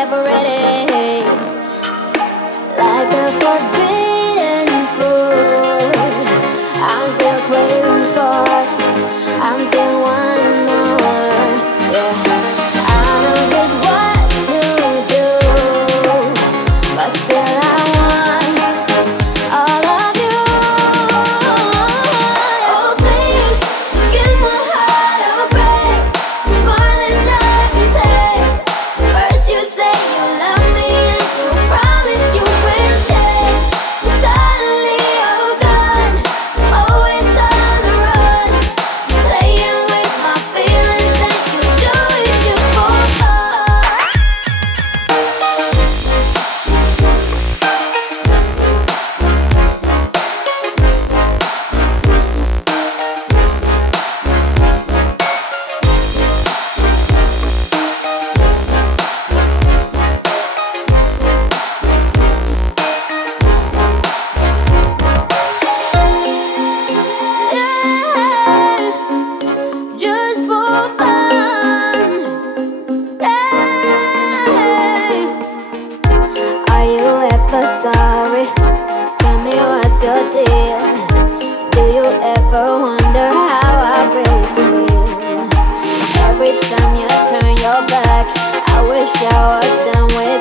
never ready. Like a forbidden fruit, I'm still craving for, I'm still wanting more. Yeah, I know just what to do, but still I want all of you. Oh please, just give my heart a break. It's more than I can take. First you say you love me and you promise you will change. Suddenly you're gone, always on the run, playing with my feelings and you do it just for fun. Yeah, just for fun. Yeah. Are you ever sorry? Tell me what's your deal. Do you ever wonder how I really feel? Every time you turn your back, I wish I was done with